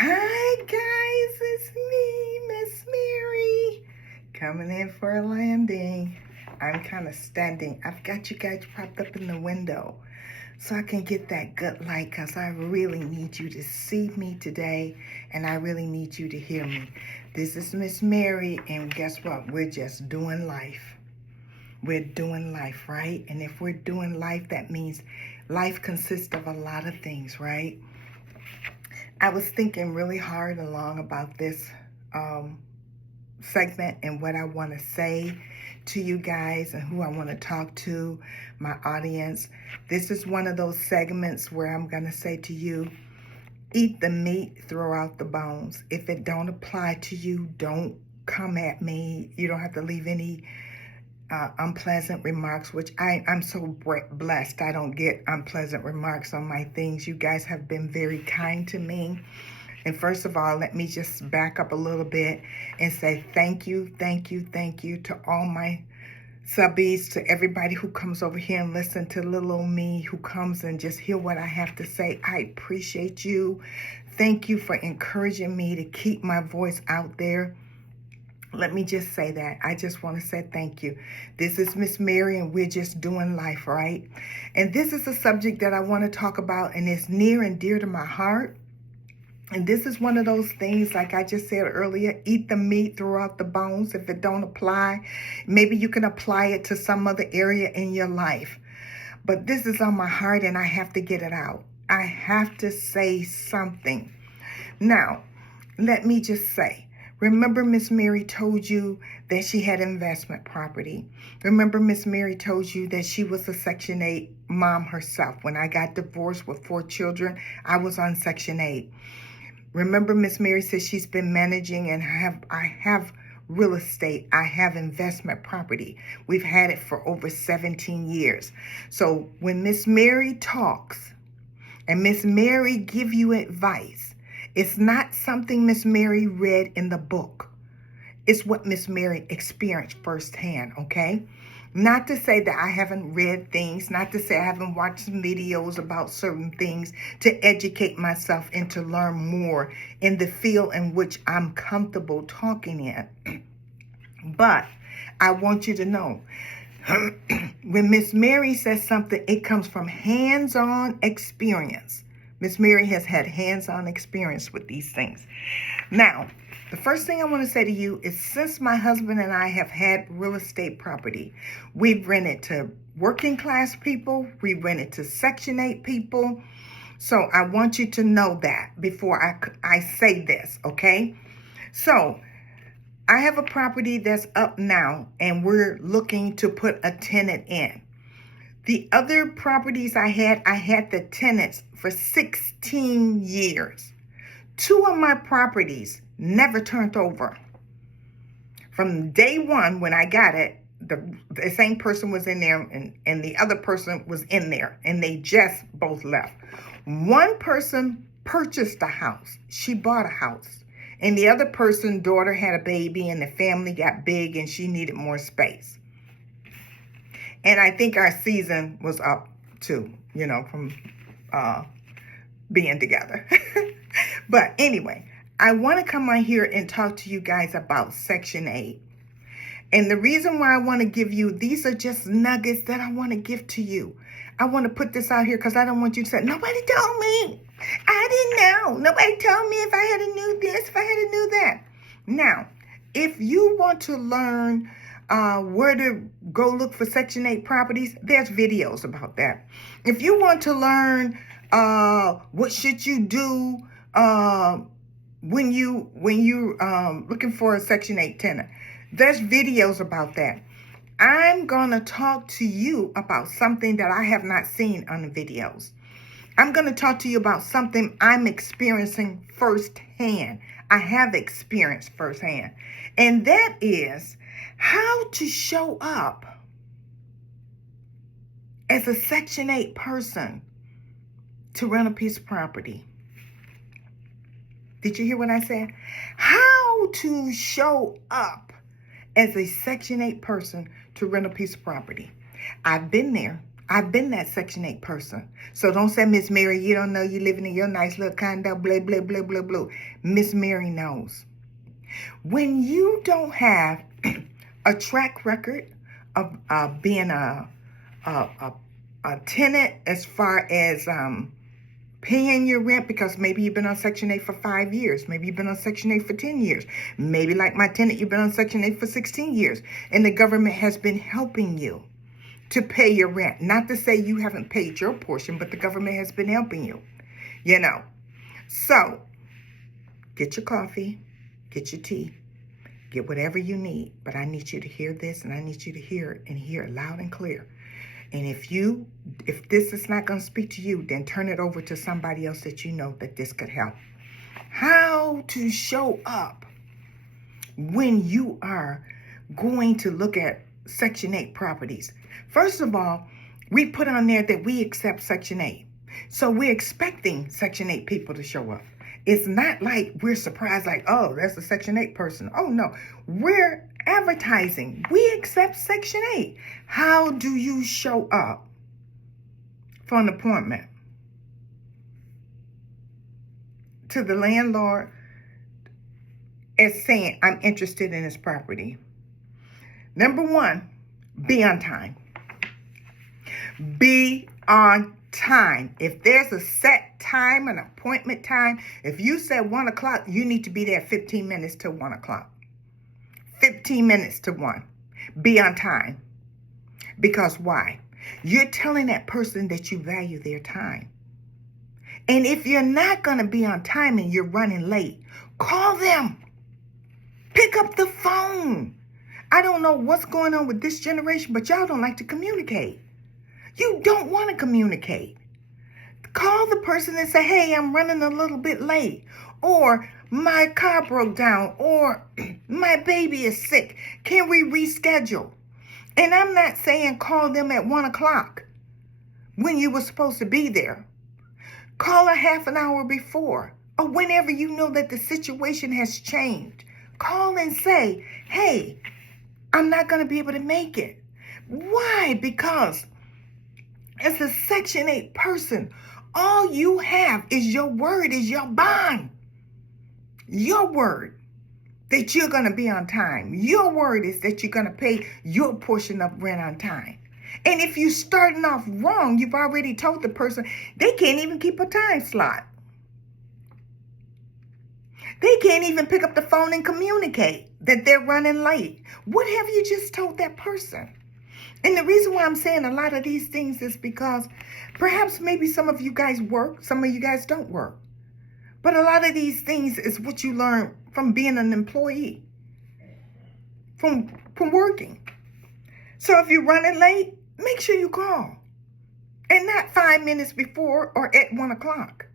Hi guys, it's me, Miss Mary, coming in for a landing. I'm kind of standing. I've got you guys propped up in the window so I can get that good light because I really need you to see me today and I really need you to hear me. This is Miss Mary, and guess what? We're just doing life. We're doing life, right? And if we're doing life, that means life consists of a lot of things, right? I was thinking really hard and long about this segment and what I want to say to you guys and who I want to talk to, my audience. This is one of those segments where I'm going to say to you, eat the meat, throw out the bones. If it don't apply to you, don't come at me. You don't have to leave any unpleasant remarks, which I'm so blessed. I don't get unpleasant remarks on my things. You guys have been very kind to me. And first of all, let me just back up a little bit and say thank you to all my subbies, to everybody who comes over here and listen to little old me, who comes and just hear what I have to say. I appreciate you. Thank you for encouraging me to keep my voice out there. Let me just say that. I just want to say thank you. This is Miss Mary, and we're just doing life, right? And this is a subject that I want to talk about, and it's near and dear to my heart. And this is one of those things, like I just said earlier, eat the meat, throw out the bones. If it don't apply, maybe you can apply it to some other area in your life. But this is on my heart, and I have to get it out. I have to say something. Now, let me just say, remember Miss Mary told you that she had investment property. Remember Miss Mary told you that she was a Section 8 mom herself. When I got divorced with 4 children, I was on Section 8. Remember Miss Mary said she's been managing, and I have real estate. I have investment property. We've had it for over 17 years. So when Miss Mary talks and Miss Mary give you advice, it's not something Miss Mary read in the book. It's what Miss Mary experienced firsthand, okay? Not to say that I haven't read things, not to say I haven't watched some videos about certain things to educate myself and to learn more in the field in which I'm comfortable talking in. But I want you to know, when Miss Mary says something, it comes from hands-on experience. Miss Mary has had hands-on experience with these things. Now, the first thing I want to say to you is, since my husband and I have had real estate property, we've rented to working class people, we rented to Section 8 people. So I want you to know that before I say this, okay? So I have a property that's up now, and we're looking to put a tenant in. The other properties I had the tenants for 16 years. 2 of my properties never turned over. From day one when I got it, the same person was in there, and the other person was in there, and they just both left. One person purchased a house. She bought a house. And the other person's daughter had a baby, and the family got big, and she needed more space. And I think our season was up too, from being together. But anyway, I want to come on here and talk to you guys about Section 8. And the reason why I want to give you, these are just nuggets that I want to give to you. I want to put this out here because I don't want you to say, nobody told me. I didn't know. Nobody told me if I had to knew this, if I had to knew that. Now, if you want to learn where to go look for Section 8 properties, there's videos about that. If you want to learn what should you do when you looking for a Section 8 tenant, there's videos about that. I'm going to talk to you about something that I have not seen on the videos. I'm going to talk to you about something I'm experiencing firsthand. I have experienced firsthand. And that is how to show up as a Section 8 person to rent a piece of property. Did you hear what I said? How to show up as a Section 8 person to rent a piece of property. I've been there. I've been that Section 8 person. So don't say, Miss Mary, you don't know you living in your nice little condo, blah, blah, blah, blah, blah. Miss Mary knows. When you don't have a track record of being a tenant as far as paying your rent, because maybe you've been on Section 8 for 5 years. Maybe you've been on Section 8 for 10 years. Maybe like my tenant, you've been on Section 8 for 16 years. And the government has been helping you to pay your rent. Not to say you haven't paid your portion, but the government has been helping you, you know. So get your coffee, get your tea, get whatever you need. But I need you to hear this, and I need you to hear it, and hear it loud and clear. And if this is not going to speak to you, then turn it over to somebody else that you know that this could help. How to show up when you are going to look at Section 8 properties. First of all, we put on there that we accept Section 8. So we're expecting Section 8 people to show up. It's not like we're surprised, like, oh, that's a Section 8 person. Oh, no. We're advertising. We accept Section 8. How do you show up for an appointment? To the landlord as saying, I'm interested in this property. Number one, be on time. Be on time. If there's a set time, an appointment time, if you said 1 o'clock, you need to be there 15 minutes to 1 o'clock. 15 minutes to 1. Be on time. Because why? You're telling that person that you value their time. And if you're not going to be on time and you're running late, call them. Pick up the phone. I don't know what's going on with this generation, but y'all don't like to communicate. You don't want to communicate. Call the person and say, hey, I'm running a little bit late. Or my car broke down. Or my baby is sick. Can we reschedule? And I'm not saying call them at 1 o'clock when you were supposed to be there. Call a half an hour before, or whenever you know that the situation has changed. Call and say, hey, I'm not going to be able to make it. Why? Because as a Section 8 person, all you have is your word, is your bond. Your word that you're going to be on time. Your word is that you're going to pay your portion of rent on time. And if you're starting off wrong, you've already told the person they can't even keep a time slot. They can't even pick up the phone and communicate that they're running late. What have you just told that person? And the reason why I'm saying a lot of these things is because perhaps maybe some of you guys work, some of you guys don't work. But a lot of these things is what you learn from being an employee, from working. So if you're running late, make sure you call. And not 5 minutes before or at 1 o'clock.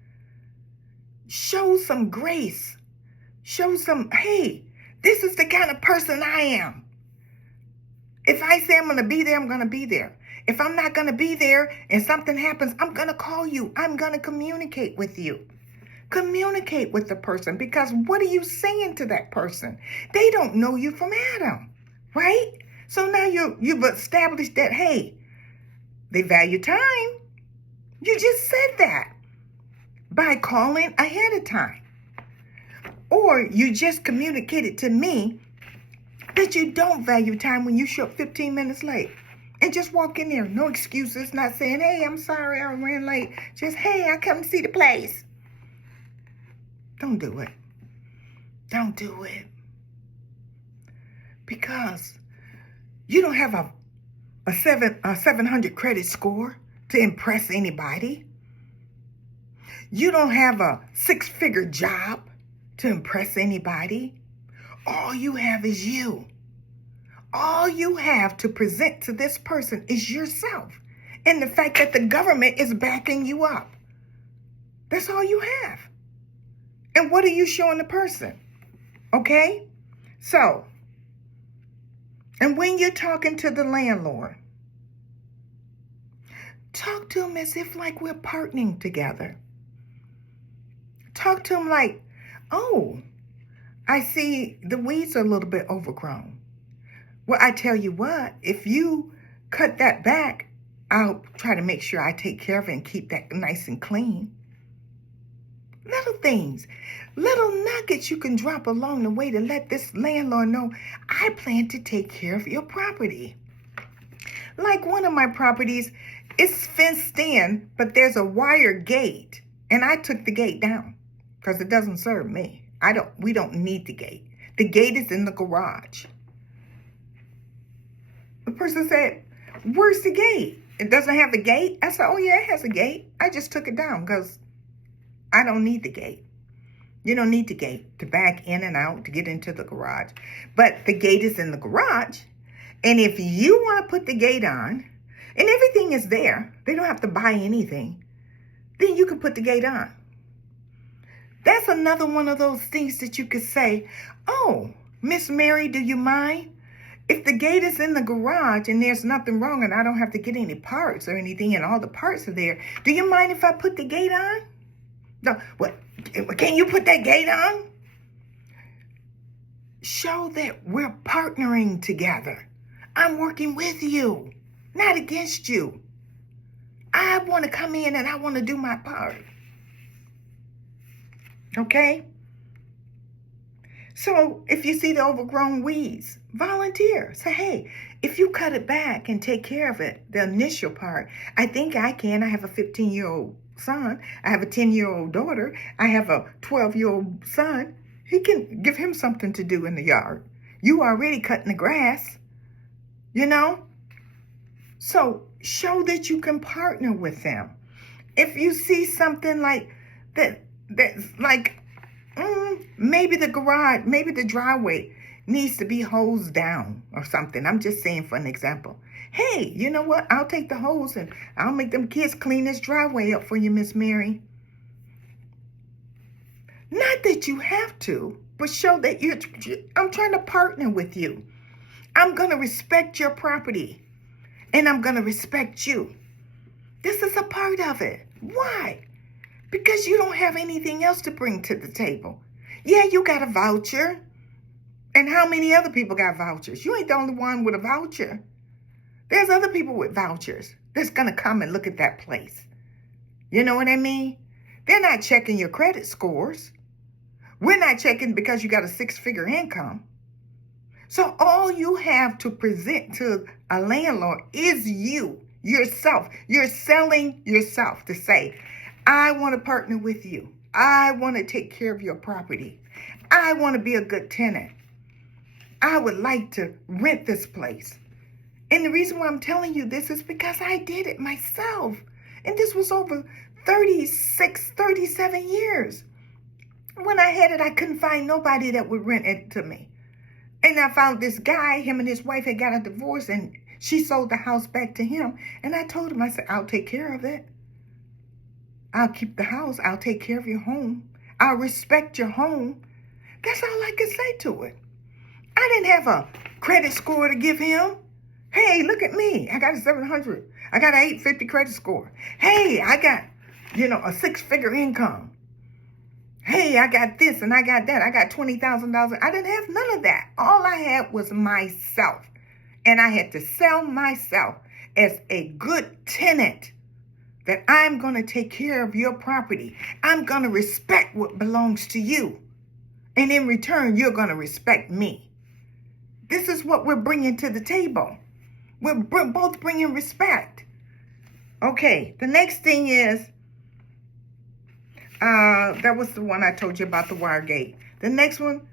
Show some grace. Show some, hey, this is the kind of person I am. If I say I'm going to be there, I'm going to be there. If I'm not going to be there and something happens, I'm going to call you. I'm going to communicate with you. Communicate with the person, because what are you saying to that person? They don't know you from Adam, right? So now you've established that, hey, they value time. You just said that by calling ahead of time. Or you just communicated to me that you don't value time when you show up 15 minutes late. And just walk in there. No excuses. Not saying, hey, I'm sorry I ran late. Just, hey, I come see the place. Don't do it. Don't do it. Because you don't have a 700 credit score to impress anybody. You don't have a 6-figure job to impress anybody. All you have is you. All you have to present to this person is yourself. And the fact that the government is backing you up. That's all you have. And what are you showing the person? Okay? So, and when you're talking to the landlord, talk to him as if like we're partnering together. Talk to him like, oh, I see the weeds are a little bit overgrown. Well, I tell you what, if you cut that back, I'll try to make sure I take care of it and keep that nice and clean. Little things, little nuggets you can drop along the way to let this landlord know, I plan to take care of your property. Like one of my properties, it's fenced in, but there's a wire gate, and I took the gate down because it doesn't serve me. We don't need the gate. The gate is in the garage. The person said, where's the gate? It doesn't have a gate? I said, oh yeah, it has a gate. I just took it down because I don't need the gate. You don't need the gate to back in and out to get into the garage. But the gate is in the garage. And if you want to put the gate on, and everything is there, they don't have to buy anything, then you can put the gate on. That's another one of those things that you could say, oh, Miss Mary, do you mind? If the gate is in the garage and there's nothing wrong and I don't have to get any parts or anything and all the parts are there, do you mind if I put the gate on? No, what? Can you put that gate on? Show that we're partnering together. I'm working with you, not against you. I want to come in and I want to do my part. Okay? So if you see the overgrown weeds, volunteer. Say, hey, if you cut it back and take care of it, the initial part, I think I can. I have a 15-year-old son. I have a 10-year-old daughter. I have a 12-year-old son. He can give him something to do in the yard. You already cutting the grass, you know? So show that you can partner with them. If you see something like that's like, maybe the garage, maybe the driveway needs to be hosed down or something. I'm just saying for an example. Hey, you know what? I'll take the hose and I'll make them kids clean this driveway up for you, Miss Mary. Not that you have to, but show that I'm trying to partner with you. I'm going to respect your property and I'm going to respect you. This is a part of it. Why? Because you don't have anything else to bring to the table. Yeah, you got a voucher. And how many other people got vouchers? You ain't the only one with a voucher. There's other people with vouchers that's going to come and look at that place. You know what I mean? They're not checking your credit scores. We're not checking because you got a 6-figure income. So all you have to present to a landlord is yourself. You're selling yourself to say, I want to partner with you. I want to take care of your property. I want to be a good tenant. I would like to rent this place. And the reason why I'm telling you this is because I did it myself. And this was over 37 years. When I had it, I couldn't find nobody that would rent it to me. And I found this guy, him and his wife had got a divorce and she sold the house back to him. And I told him, I said, I'll take care of it. I'll keep the house. I'll take care of your home. I'll respect your home. That's all I could say to it. I didn't have a credit score to give him. Hey, look at me. I got a 700. I got an 850 credit score. Hey, I got, a 6-figure income. Hey, I got this and I got that. I got $20,000. I didn't have none of that. All I had was myself. And I had to sell myself as a good tenant that I'm going to take care of your property. I'm going to respect what belongs to you. And in return, you're going to respect me. This is what we're bringing to the table. We're both bringing respect. Okay, the next thing is, that was the one I told you about, the wire gate. The next one,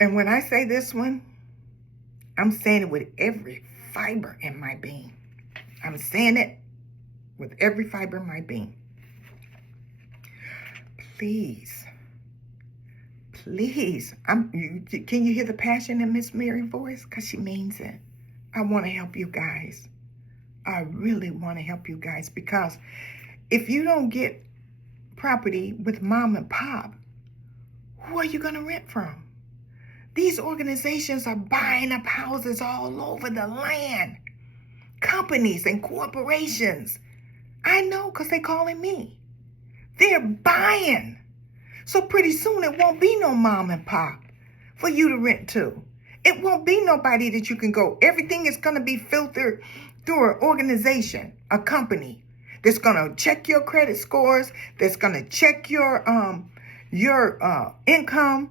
and when I say this one, I'm saying it with every fiber in my being. I'm saying it with every fiber in my being. Please, can you hear the passion in Miss Mary's voice? Because she means it. I want to help you guys. I really want to help you guys, because if you don't get property with mom and pop, who are you going to rent from? These organizations are buying up houses all over the land. Companies and corporations. I know, because they're calling me. They're buying. So pretty soon it won't be no mom and pop for you to rent to. It won't be nobody that you can go. Everything is going to be filtered through an organization, a company that's going to check your credit scores, that's going to check your income.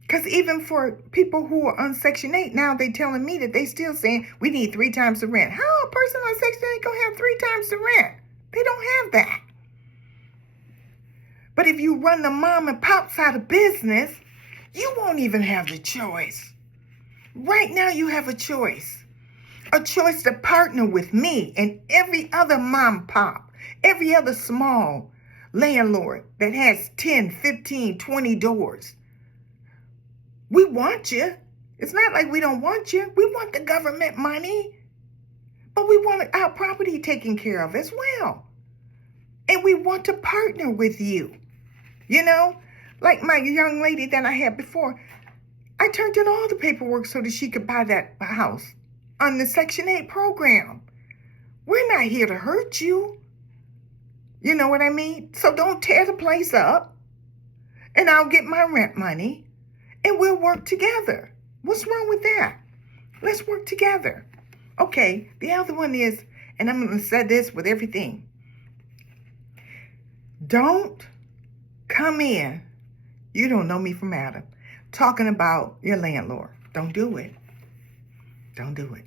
Because even for people who are on Section 8, now they telling me that they still saying we need 3 times the rent. How a person on Section 8 going to have 3 times the rent? They don't have that. But if you run the mom and pops out of business, you won't even have the choice. Right now you have a choice to partner with me and every other mom pop, every other small landlord that has 10, 15, 20 doors. We want you. It's not like we don't want you. We want the government money, but we want our property taken care of as well. And we want to partner with you. You know, like my young lady that I had before, I turned in all the paperwork so that she could buy that house on the Section 8 program. We're not here to hurt you. You know what I mean? So don't tear the place up, and I'll get my rent money, and we'll work together. What's wrong with that? Let's work together. Okay, the other one is, and I'm going to say this with everything. Don't come in, you don't know me from Adam, talking about your landlord. Don't do it. Don't do it.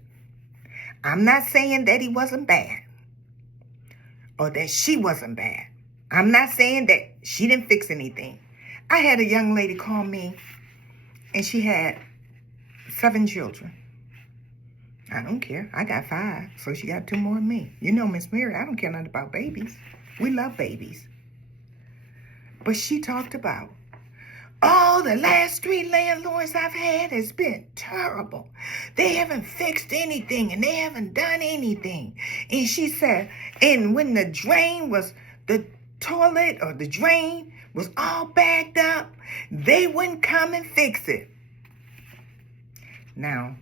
I'm not saying that he wasn't bad or that she wasn't bad. I'm not saying that she didn't fix anything. I had a young lady call me and she had 7 children. I don't care. I got 5, so she got 2 more than me. You know, Miss Mary, I don't care nothing about babies. We love babies. But she talked about, oh, the last 3 landlords I've had has been terrible. They haven't fixed anything and they haven't done anything. And she said, and when the toilet or the drain was all bagged up, they wouldn't come and fix it. Now,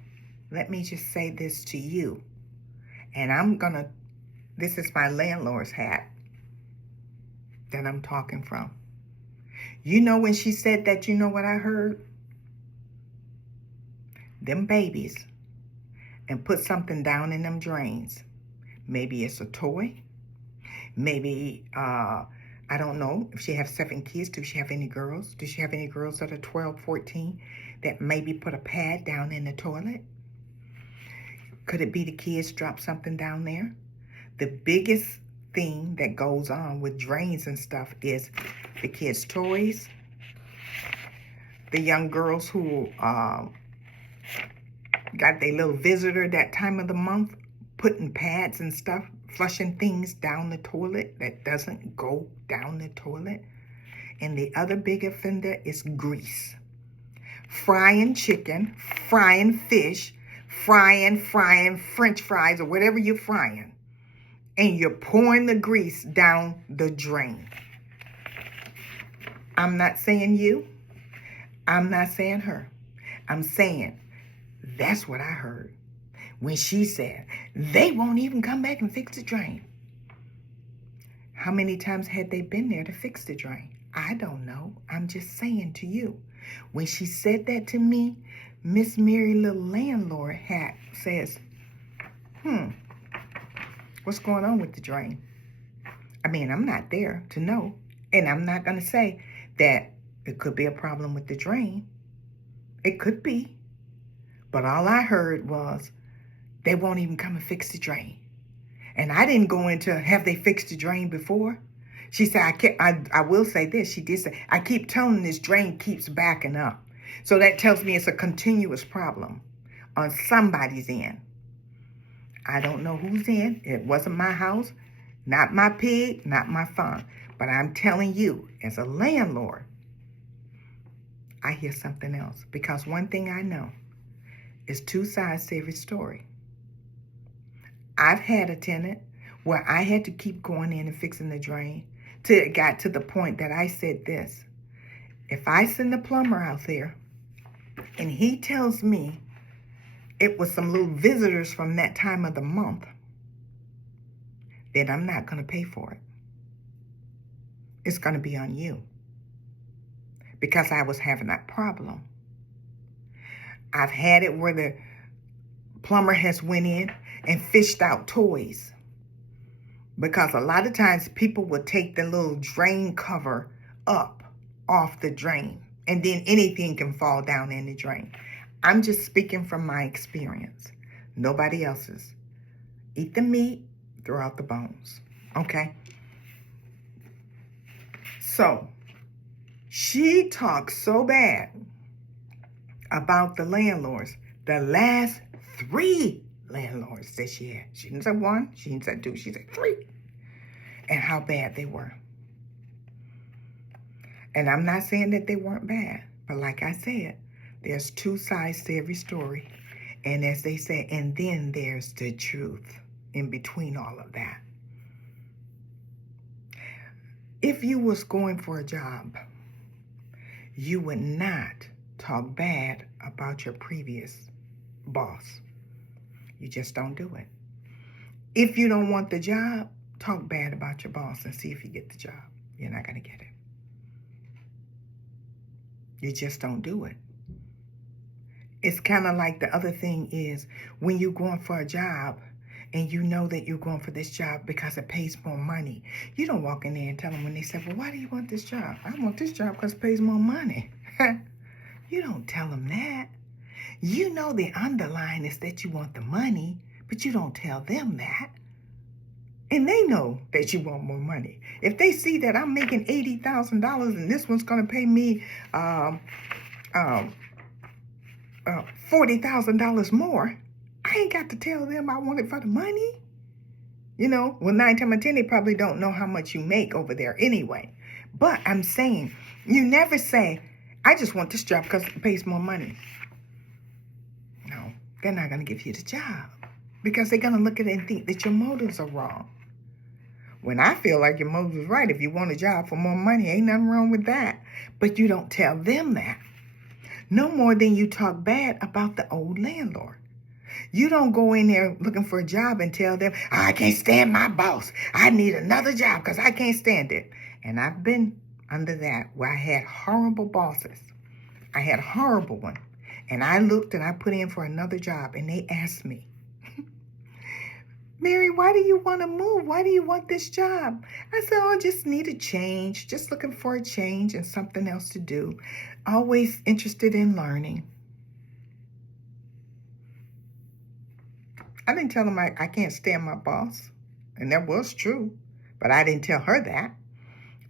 let me just say this to you. And this is my landlord's hat that I'm talking from. You know, when she said that, you know what I heard? Them babies. And put something down in them drains. Maybe it's a toy. Maybe, I don't know. If she has 7 kids, does she have any girls? Does she have any girls that are 12, 14 that maybe put a pad down in the toilet? Could it be the kids drop something down there? The biggest thing that goes on with drains and stuff is the kids' toys, the young girls who got their little visitor that time of the month, putting pads and stuff, flushing things down the toilet that doesn't go down the toilet. And the other big offender is grease. Frying chicken, frying fish, frying French fries or whatever you're frying. And you're pouring the grease down the drain. I'm not saying you. I'm not saying her. I'm saying that's what I heard when she said they won't even come back and fix the drain. How many times had they been there to fix the drain? I don't know. I'm just saying to you. When she said that to me, Miss Mary Little Landlord hat says, what's going on with the drain? I mean, I'm not there to know. And I'm not going to say that it could be a problem with the drain. It could be. But all I heard was they won't even come and fix the drain. And I didn't go into, have they fixed the drain before? She said, I will say this. She did say, I keep telling this drain keeps backing up. So that tells me it's a continuous problem on somebody's end. I don't know who's in. It wasn't my house, not my pig, not my farm. But I'm telling you, as a landlord, I hear something else. Because one thing I know is 2 sides to every story. I've had a tenant where I had to keep going in and fixing the drain till it got to the point that I said this. If I send a plumber out there and he tells me it was some little visitors from that time of the month, then I'm not going to pay for it. It's going to be on you. Because I was having that problem. I've had it where the plumber has went in, and fished out toys. Because a lot of times people will take the little drain cover up off the drain, and then anything can fall down in the drain. I'm just speaking from my experience, nobody else's. Eat the meat, throw out the bones. Okay? So, she talks so bad about the landlords, the last 3 landlords that she had. She didn't say 1, she didn't say 2, she said 3. And how bad they were. And I'm not saying that they weren't bad, but like I said, there's 2 sides to every story. And as they say, and then there's the truth in between all of that. If you was going for a job, you would not talk bad about your previous boss. You just don't do it. If you don't want the job, talk bad about your boss and see if you get the job. You're not going to get it. You just don't do it. It's kind of like the other thing is when you're going for a job and you know that you're going for this job because it pays more money. You don't walk in there and tell them when they say, well, why do you want this job? I want this job because it pays more money. You don't tell them that. You know the underline is that you want the money, but you don't tell them that. And they know that you want more money. If they see that I'm making $80,000 and this one's going to pay me $40,000 more, I ain't got to tell them I want it for the money. You know, well, 9 times out of 10, they probably don't know how much you make over there anyway. But I'm saying, you never say, I just want this job because it pays more money. No, they're not going to give you the job because they're going to look at it and think that your motives are wrong. When I feel like your motives are right, if you want a job for more money, ain't nothing wrong with that. But you don't tell them that. No more than you talk bad about the old landlord. You don't go in there looking for a job and tell them, oh, I can't stand my boss. I need another job because I can't stand it. And I've been under that where I had horrible bosses. I had a horrible one. And I looked and I put in for another job and they asked me, Mary, why do you want to move? Why do you want this job? I said, oh, I just need a change. Just looking for a change and something else to do. Always interested in learning. I didn't tell them I can't stand my boss. And that was true. But I didn't tell her that.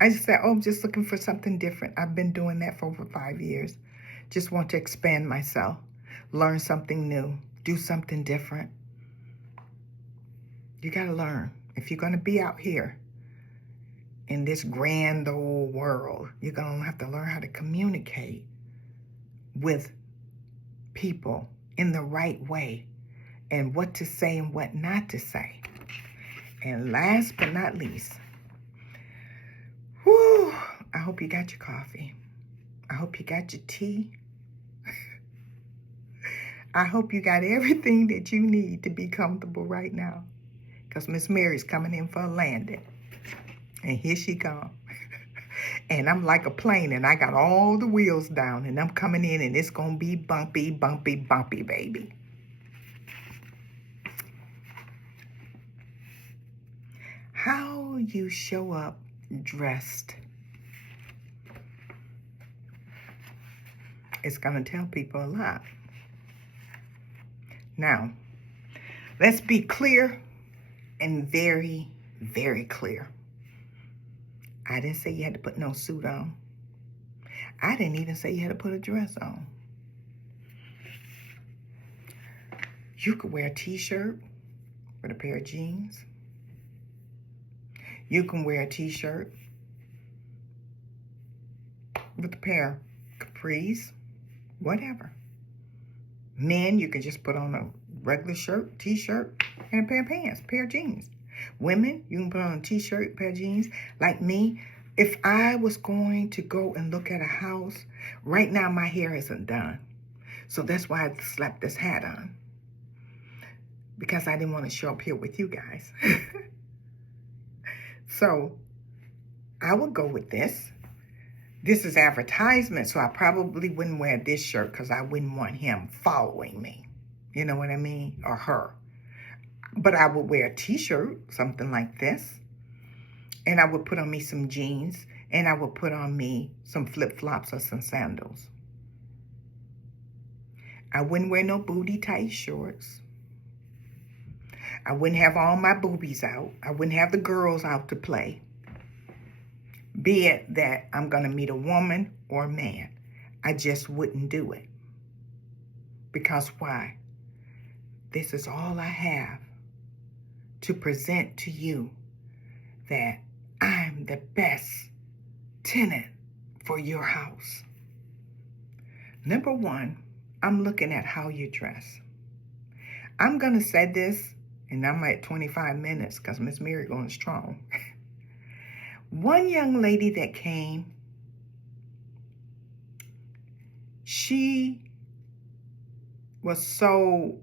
I just said, oh, I'm just looking for something different. I've been doing that for over 5 years. Just want to expand myself. Learn something new. Do something different. You got to learn. If you're going to be out here in this grand old world, you're going to have to learn how to communicate with people in the right way and what to say and what not to say. And last but not least, I hope you got your coffee. I hope you got your tea. I hope you got everything that you need to be comfortable right now. Because Miss Mary's coming in for a landing. And here she comes. And I'm like a plane and I got all the wheels down and I'm coming in and it's going to be bumpy, bumpy, bumpy, baby. How you show up dressed is going to tell people a lot. Now, let's be clear and very, very clear. I didn't say you had to put no suit on. I didn't even say you had to put a dress on. You could wear a t-shirt with a pair of jeans. You can wear a t-shirt with a pair of capris, whatever. Men, you can just put on a regular shirt, t-shirt, and a pair of pants, pair of jeans. Women, you can put on a t-shirt, pair of jeans. Like me, if I was going to go and look at a house, right now my hair isn't done. So that's why I slapped this hat on. Because I didn't want to show up here with you guys. So I would go with this. This is advertisement, so I probably wouldn't wear this shirt because I wouldn't want him following me. You know what I mean? Or her. But I would wear a t-shirt, something like this. And I would put on me some jeans. And I would put on me some flip-flops or some sandals. I wouldn't wear no booty-tight shorts. I wouldn't have all my boobies out. I wouldn't have the girls out to play. Be it that I'm going to meet a woman or a man. I just wouldn't do it. Because why? This is all I have to present to you, that I'm the best tenant for your house. Number one, I'm looking at how you dress. I'm going to say this, and I'm at 25 minutes because Miss Mary going strong. One young lady that came, she was so,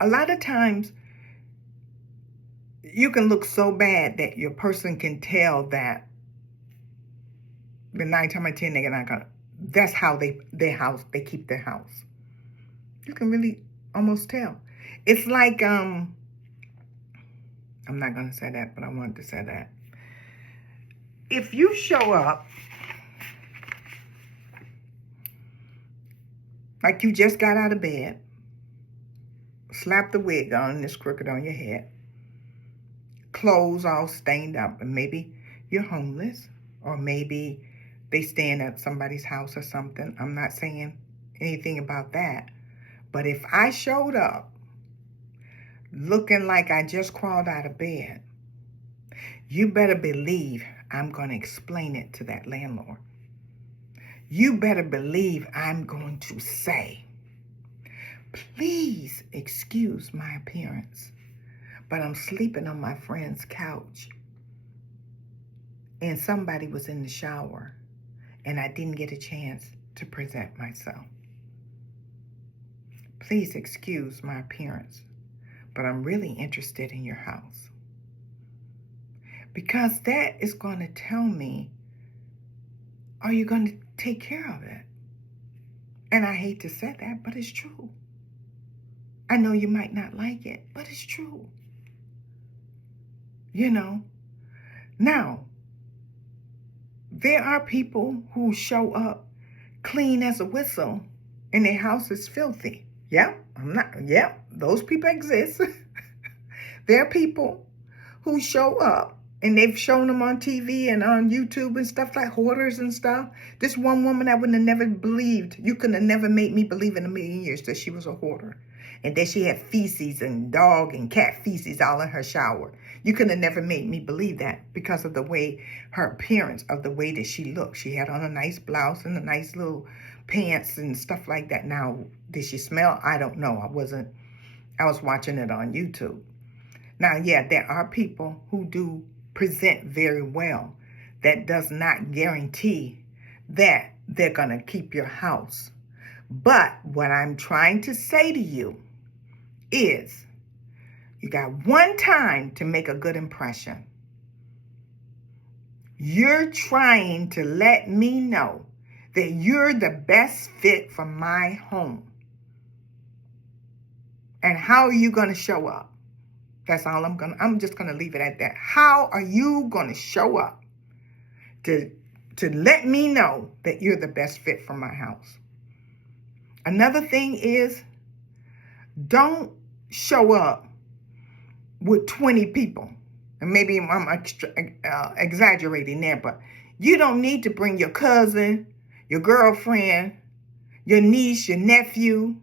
a lot of times you can look so bad that your person can tell that the 9 times out of 10 they're not gonna, that's how they keep their house. You can really almost tell. It's like, I'm not gonna say that, but I wanted to say that. If you show up like you just got out of bed, slap the wig on and it's crooked on your head, clothes all stained up, and maybe you're homeless, or maybe they staying at somebody's house or something. I'm not saying anything about that. But if I showed up looking like I just crawled out of bed, you better believe I'm going to explain it to that landlord. You better believe I'm going to say, please excuse my appearance, but I'm sleeping on my friend's couch and somebody was in the shower and I didn't get a chance to present myself. Please excuse my appearance, but I'm really interested in your house. Because that is going to tell me, are you going to take care of it? And I hate to say that, but it's true. I know you might not like it, but it's true. You know? Now, there are people who show up clean as a whistle and their house is filthy. Those people exist. There are people who show up and they've shown them on TV and on YouTube and stuff, like hoarders and stuff. This one woman, I wouldn't have never believed. You could have never made me believe in a million years that she was a hoarder. And that she had feces and dog and cat feces all in her shower. You could have never made me believe that because of the way, her appearance, of the way that she looked. She had on a nice blouse and a nice little pants and stuff like that. Now, did she smell? I don't know. I was watching it on YouTube. Now, yeah, there are people who do present very well. That does not guarantee that they're going to keep your house. But what I'm trying to say to you is, you got one time to make a good impression. You're trying to let me know that you're the best fit for my home. And how are you going to show up? That's all I'm just going to leave it at that. How are you going to show up to let me know that you're the best fit for my house? Another thing is, don't show up with 20 people. And maybe I'm exaggerating there, but you don't need to bring your cousin, your girlfriend, your niece, your nephew,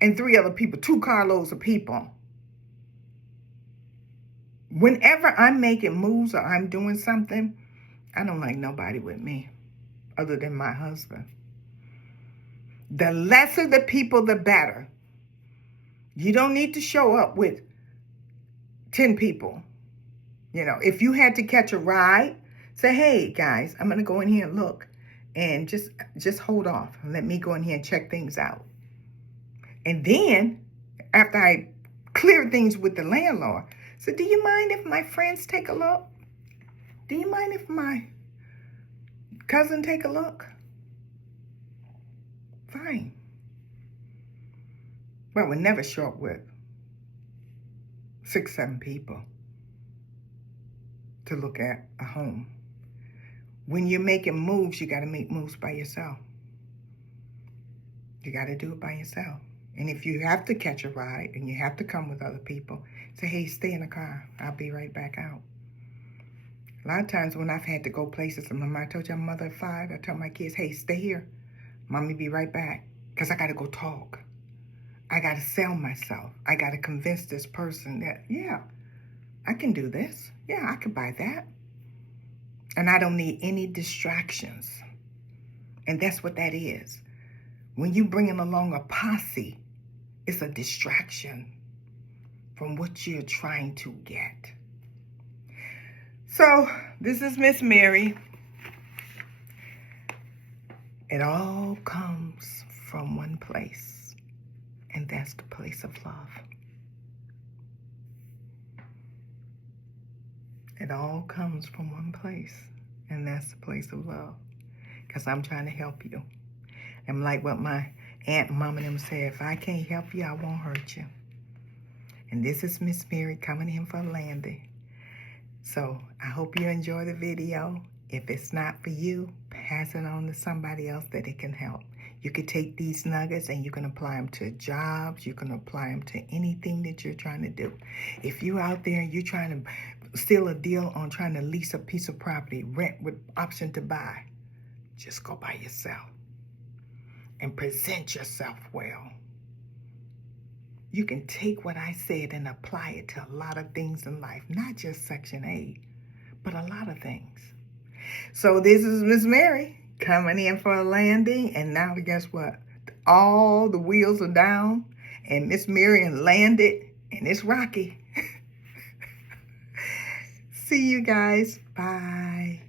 and 3 other people, 2 carloads of people. Whenever I'm making moves or I'm doing something, I don't like nobody with me other than my husband. The lesser the people, the better. You don't need to show up with 10 people. You know, if you had to catch a ride, say, hey, guys, I'm going to go in here and look. And just hold off and let me go in here and check things out. And then, after I clear things with the landlord, so do you mind if my friends take a look? Do you mind if my cousin take a look? Fine. But I would never show up with 6, 7 people to look at a home. When you're making moves, you got to make moves by yourself. You got to do it by yourself. And if you have to catch a ride and you have to come with other people, say, hey, stay in the car. I'll be right back out. A lot of times when I've had to go places, and I told you I'm a mother of 5, I tell my kids, hey, stay here. Mommy be right back. Because I got to go talk. I got to sell myself. I got to convince this person that, yeah, I can do this. Yeah, I could buy that. And I don't need any distractions. And that's what that is. When you bringing along a posse, it's a distraction from what you're trying to get. So, this is Miss Mary. It all comes from one place, and that's the place of love. It all comes from one place, and that's the place of love. Because I'm trying to help you. I'm like what my aunt and mom and them said, if I can't help you, I won't hurt you. And this is Miss Mary coming in for a landing. So I hope you enjoy the video. If it's not for you, pass it on to somebody else that it can help. You could take these nuggets and you can apply them to jobs. You can apply them to anything that you're trying to do. If you're out there and you're trying to steal a deal on trying to lease a piece of property, rent with option to buy, just go by yourself and present yourself well. You can take what I said and apply it to a lot of things in life, not just Section 8, but a lot of things. So this is Miss Mary coming in for a landing, and now guess what? All the wheels are down, and Miss Mary landed, and it's rocky. See you guys. Bye.